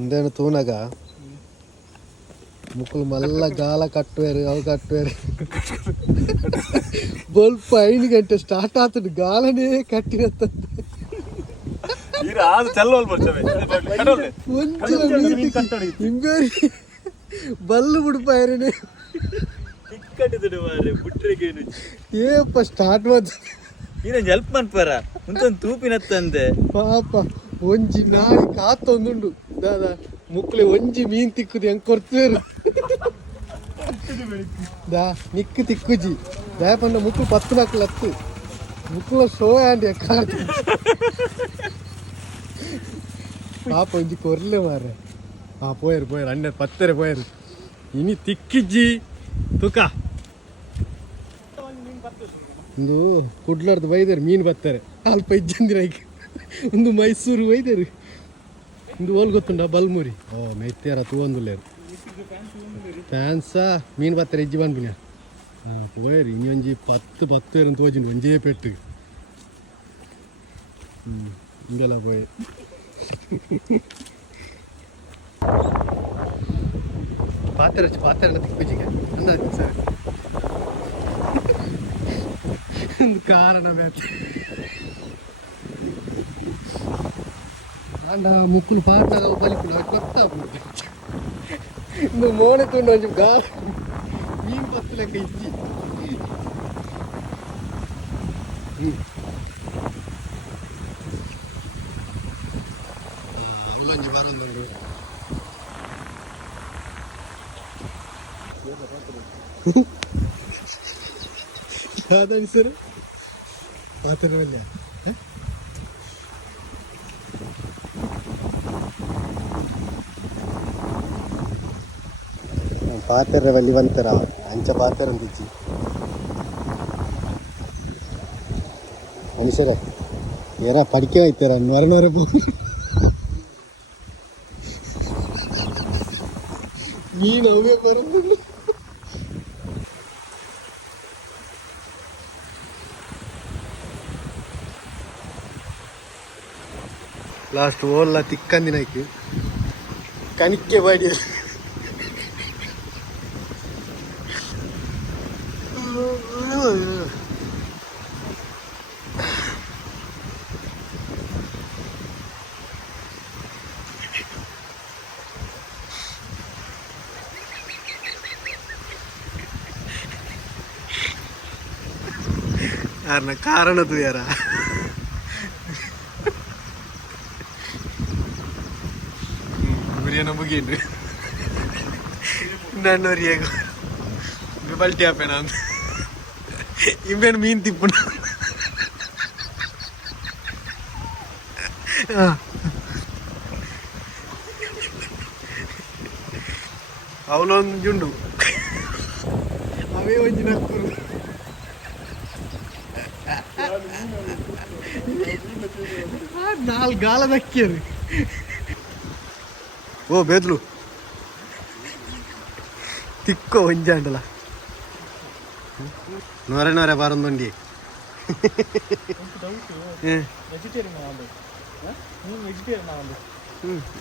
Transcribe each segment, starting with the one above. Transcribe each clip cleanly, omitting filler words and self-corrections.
ಇಂದೇನು ತೂನಾಗ ಮುಕ್ಕಳು ಮಲ್ಲ ಗಾಲ ಕಟ್ಟುವೇರು ಅವು ಕಟ್ಟುವೇರು ಬಲ್ಪ 5 ಗಂಟೆ ಸ್ಟಾರ್ಟ್ ಆತದ ಗಾಲನೇ ಕಟ್ಟಿರತ್ತಂತೆ ಹಿಂಬೇರಿ ಬಲ್ಲು ಬಿಡ್ಪಾಯರೇ ಏಪ್ಪ ಸ್ಟಾರ್ಟ್ ಮಾಡ್ತ ಹೆಲ್ಪ್ ಮಾಡ್ಪಾರ ಮುಂಚೊಂದು ತೂಪಿನತ್ತಂದೆ ಪಾಪ ಒಂಜಿ ನಾಯಿ ಕಾತೊಂದುಂಡು ದಾದ ಮುಕ್ಲೆ ಒಂಜಿ ಮೀನ್ ತಿಕ್ಕುದು ಹೆಂಗ್ ಕೊಡ್ತೇರು ದಾ ನಿಕ್ಕು ತಿಕ್ಕುಜಿ ದಾಪಂಡ ಮುಕ್ಳು 10 ಮಕ್ಳು ಹತ್ತು ಮುಕ್ಳ ಶೋ ಆಂಡಿ ಕಾತು ಪಾಪ ಒಂಜಿ ಕೊರ್ಲೆ ಮಾರ್ರೆ പോയರು ಅಣ್ಣೆ 10 പോയರು ಇನಿ ತಿಕ್ಕಿಜ್ಜಿ ತುಕ ಒಂದು ಕುಡ್ಲಾರ್ದು ಬೈದರು ಮೀನು ಬರ್ತಾರೆ ಅಲ್ಪ ಇಜ್ಜಂದಿರಾಗಿ ಒಂದು ಮೈಸೂರು ಬೈದರು ಒಂದು ಓಲ್ ಗೊತ್ತುಂಡ ಬಲ್ಮುರಿ ಮೆತ್ಯಾರ ತೂವಂದುಲ್ಲೇರು ಫ್ಯಾನ್ಸ ಮೀನು ಬರ್ತಾರೆ ಇಜ್ಜಿ ಬಂದ್ಬಿನ പോയರು ಇನಿ ಒಂಜಿ 10 ತೋಜಿಂಡು ಒಂಜೇ ಪೆಟ್ಟು ಹಿಂಗೆಲ್ಲ പോയി ಪಾತ್ರೆ ತಿಕ್ಕಿಜಿಗೆ ಅಂದಾಜು ಸರ್ ಒಂದು ಕಾರಣ ಬೇಕು ಅಂಡ ಮುಕ್ಕಲು ಪಾಟ್ನಾಗ ಬಲಿಪುನ ಗೊತ್ತಾಗ್ಬಿಡ್ತು ಇನ್ನು ಮೋನೆ ತುಂಡು ಒಂಚೂರು ಗಾಲ ಮೀನು ಪತ್ತು ಲೆಕ್ಕ ಇಜ್ಜಿ ಅವಲಂಜಿ ಬಾರೊಂದುಂಡು ಯಾವ್ದು ಸರ್ ಪಾತ್ರವಲ್ಲ ಪಾತ್ರೆ ಬಲ್ಲಿ ಬಂತಾರ ಅಂಚ ಪಾತ್ರೆ ಅಂತಿಚ್ಚಿ ಮನುಷ್ಯರೇ ಏರ ಪಡಿಕೆ ಆಯ್ತಾರ ನೊರ ಪೋ ಮೀನು ಅವೇ ಬರೋದಿಲ್ಲ ಲಾಸ್ಟ್ ಓಲ್ಲ ತಿಕ್ಕಂದಿನಕ್ಕೆ ಕಣಿಕೆ ಬಾಡಿ ಯಾರನ್ನ ಕಾರಣದು ಯಾರ ಗುರಿಯನ ಮುಗೀನ್ರಿ ನನ್ನೂರಿಯಾಗ ಬಲ್ಟಿ ಹಾಪೇನ ಅಂತ ಇವೇನು ಮೀನು ತಿಪ್ಪುಣ ಅವಲೊಂದು ಜುಂಡು ಅವೇ ಒಂಜಿ ನಕ್ಕರು ನಾಲ್ಕು ಗಾಲ ದಕ್ಕಿಯರು ಓ ಬೇದ್ಲು ತಿಕ್ಕೋ ಒಂಜಾಂಡಲ ನೊರೆ ಬಾರೊಂದುಂಡಿ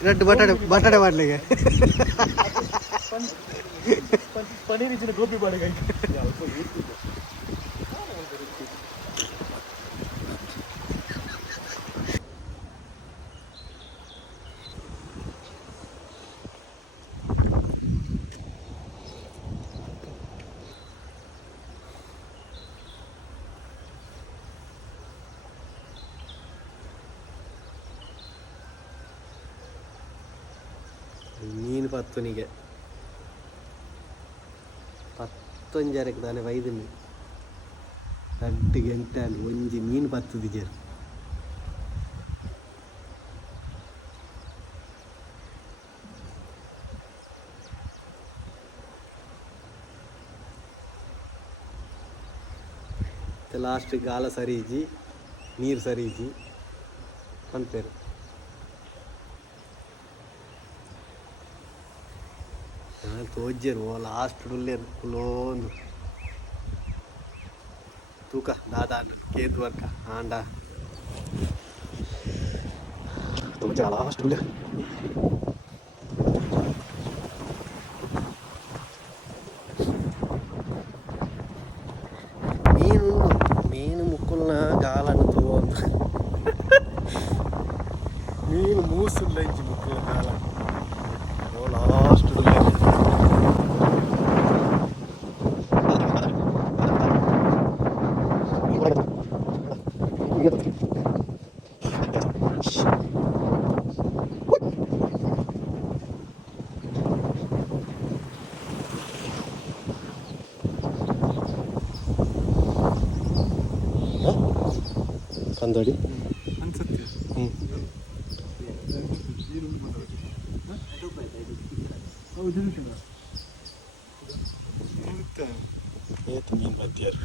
ಎರಡು ಬಟಾಟೆ ಮಾಡ್ಲಿಗೆ ಪನೀರ್ ಇಚ್ಚಿನ ಗೋಬಿ ಬಾಡಿಗೆ ಮೀನು ಪತ್ತನಿಗೆ 15 ತಾನೆ ವೈದನಿ 2 ಗಂಟೆ ಅಲ್ಲಿ ಒಂಜಿ ಮೀನು ಪತ್ತದಿಜರು ಲಾಸ್ಟ್ ಗಾಲ ಸರಿಜಿ ನೀರು ಸರಿಜಿ ಪಂಪೇರು ತೋಜ್ಜರು ಲಾಸ್ಟ್ ಡುಲ್ಲೇರು ಕುಲೋಂದು ತೂಕ ದಾದಾ ಕೇದು ವರ್ಕ ಆಂಡ ತೋಜ ಲಾಸ್ಟ್ ಡುಲ್ಲೇರು ಸುಳ್ಳು ಇಂಚಿ ಮುಕ್ಕು ಕಾಲ ಲಾಸ್ಟ್ ಕಂದೋಡಿ ಅನ್ಸುತ್ತೆ. ಏತು ಮೀನು ಬತ್ತಿಯಾರು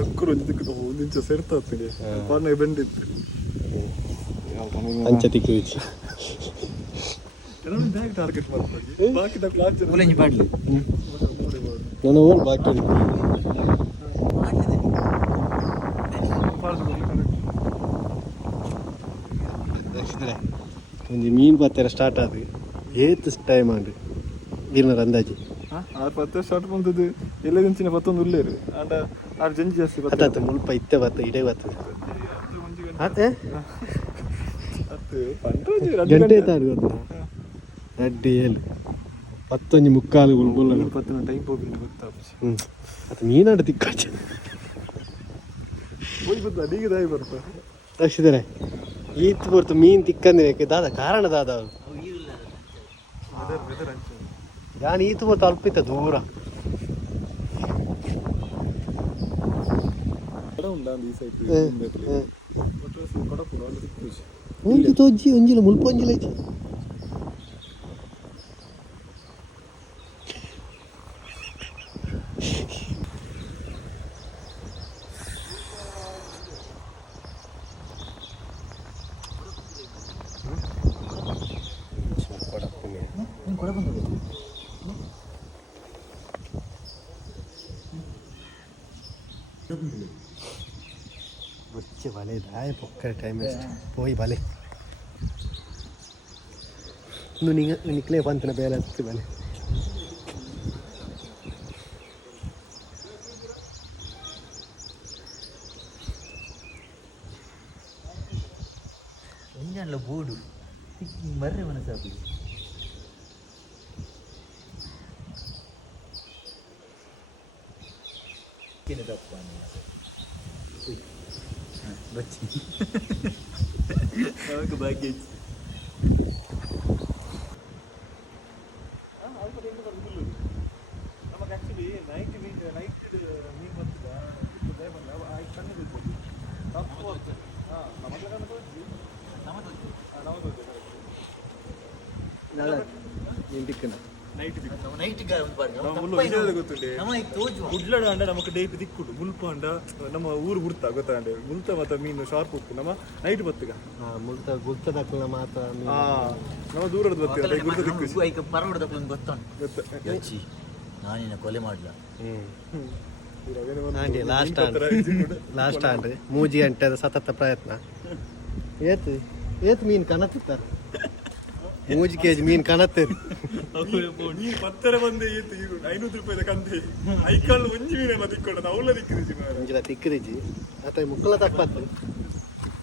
ಅಕ್ಕರು ಒಂದು ಇಂಚ ಸೇರ್ತಾ ಇರ್ತೀನಿ ಪಾರ್ನ ಬೆಂಡಿತ್ತು ಅಂಚೆ ತಿಕ್ಕಿ ಟಾರ್ಗೆಟ್ ಮಾಡ್ತಾರೆ ಬಾಕಿ ಲಾಸ್ಟ್ ಮುಲಂಜಿ ಪಾಡ್ಲಿ ನನ್ನ ಓನ್ ಬಾಕಿ ಒಂದು ಮೀನು ಬತ್ತಾರ ಸ್ಟಾರ್ಟ್ ಆದ ಏತು ಟೈಮ್ ಆಂಡು ಗಿರ್ನರ್ ಅಂದಾಜಿ 10 ಸ್ಟಾರ್ಟ್ ಬಂದದ್ದು ಎಲ್ಲದಿಂಚಿನ 11 ಉಳ್ಳೇರು ಆಂಡ ಆರು ಜಂಜಿ ಜಾಸ್ತಿ ಅತ್ತ ಮುಲ್ಪ ಇತ್ತೆ ಬತ್ತ ಇಡೇ ಬತ್ತ ಅತ್ತೆ ಗಂಟೆ ತಾಡು ಗೊತ್ತ ಅಡ್ಡಿ ಏಳು 11:45 ಬುಲ್ಬುಲ್ ಟೈಮ್ ಹೋಗಿ ಗೊತ್ತಾಗ್ತದೆ. ಅದು ಮೀನಾಡ ತಿಕ್ಕಾಚೆ ಹೋಗಿ ಬಂದ ಅಡಿಗೆ ದಾಯಿ ಬರ್ತಾ ತಕ್ಷಿದರೆ ಈತ್ ಬರ್ತು ಮೀನು ತಿಕ್ಕಂದ್ರೆ ದಾದ ಕಾರಣ ದಾದ ಅವರು ಯಾನ್ ಈತು ಬರ್ತು ಅಲ್ಪ ಇತ್ತ ದೂರ ಒಂಜಿ ತೋಜ್ಜಿ ಒಂಜಿಲ ಮುಲ್ಪ ಒಂಜಿಲ ಐತಿ ಬಚ್ಚೆ ಬಲೆ ದಾಯ ಪೊಕ್ಕ ಟೈಮ್ ವೇಸ್ಟ್ ಪೋಯಿ ಬಲೆ ಇನ್ನು ನಿಕ್ಲೇ ಬಂತನ ಬೇರೆ ಹತ್ತಿ ಬಲೆ ಒಂಜಾನ್ಲ ಬೋಡು ಮರ್ರೆ ಮನಸ್ಸಾಗಿ ತಪ್ಪ ಬಚ್ಚಿ ನಮಗೆ ಭಾಗ್ಯ ನಮಗೆ ಆ್ಯಕ್ಚುಲಿ ನೈಟ್ ಮೀನು ಬರ್ತದ ಉಡ್ಲಡ ಅಂಡ ನಮಗೆ ಡೇಟ್ ದಿಕ್ಕುಡು ಮುಲ್ಪ ಅಂಡ ನಮ್ಮ ಊರು ಗುರ್ತ ಗೊತ್ತಾಂಡೆ ಮುಲ್ತ ಮಾತ ಮೀನು ಶಾರ್ಪ್ ಉಪ್ಪು ನಮ್ಮ ನೈಟ್ ಬತ್ತಗ ಮುಲ್ತ ಗುರ್ತದ ಮಾತ ನಮ್ಮ ದೂರದ ಬತ್ತಿರ ಗುರ್ತ ದಿಕ್ಕು ಪರವಡ ಗೊತ್ತ ನಾನಿನ ಕೊಲೆ ಮಾಡ್ಲ ಲಾಸ್ಟ್ ಆಂಡ್ರೆ ಮೂಜಿ ಗಂಟೆ ಸತತ ಪ್ರಯತ್ನ ಏತು ಏತು ಮೀನು ಕನತ್ತಾರ 3 kg ಮೀನು ಕನತ್ತೇರಿ ನೀನು ಪತ್ತರ ಬಂದೆ ಏತು ಈಗ 500 ರೂಪಾಯಿ ಕಂದೆ ಐಕಾಲ್ ಒಂಜಿ ಮೀನೆಲ್ಲ ತಿಕ್ಕೊಂಡು ಅವಳ ದಿಕ್ಕಿರಿಜಿ ಒಂಜಿಲ ತಿಕ್ಕಿರಿಜಿ ಆತ ಮುಕ್ಕಲ ತಪ್ಪತ್ತು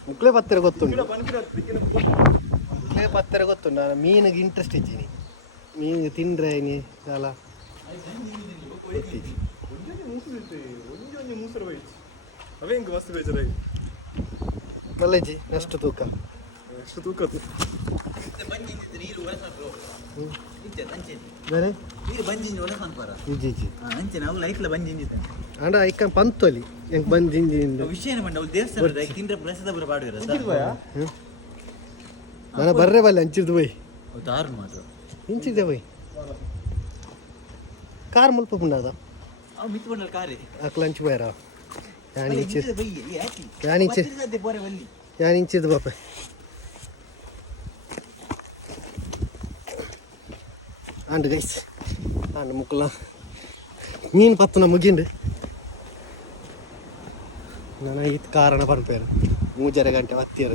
ಮುಕ್ಕಲೆ ಪತ್ತರ ಗೊತ್ತುಂಟು ಮುಕ್ಕಲೆ ಪತ್ತರ ಗೊತ್ತುಂಟು ನಾನು ಮೀನಿಗೆ ಇಂಟ್ರೆಸ್ಟ್ ಇದ್ದೀನಿ ಮೀನಿಗೆ ತಿಂದ್ರೆ ನೀ ಸಾಲ ಒಂಜಿ ಮೂಸರ ಬೈಚ್ ಅವೇ ಹಿಂಗೆ ಮಸ್ತ್ ಬೇಜಾರಾಗಿ ಬಲ್ಲೆಜಿ ಎಷ್ಟು ತೂಕ ಎಷ್ಟು ತೂಕತ್ತು ಬೇರೆ ಇಜ್ಜಿ ಅಂಡ ಐಕ ಪಂತೊಲಿ ಹೆಂಗೆ ಬಂದು ನಾನು ಬರ್ರೆ ಬಲ್ಲೆ ಹಂಚಿರ್ದು ಬೈ ಹಿಂಚಿದ್ದೆ ಬೈ ಕಾರ್ ಮುಲ್ಪ ಪುಂಡದ ಅಕ್ಲ ಹಂಚಿ ಬೈರ ಯಾನ್ ಇಂಚಿದ್ದು ಬಾಪ ಆಂಡ್ ಗೈಸ್ ಆಂಡ್ ಮುಕ್ಕಲ ಮೀನು ಪತ್ತನ ಮುಗಿಂಡು ನನಗೆ ಕಾರಣ ಬರ್ಪೇರು 3:30 ಗಂಟೆ ಹತ್ತಿರ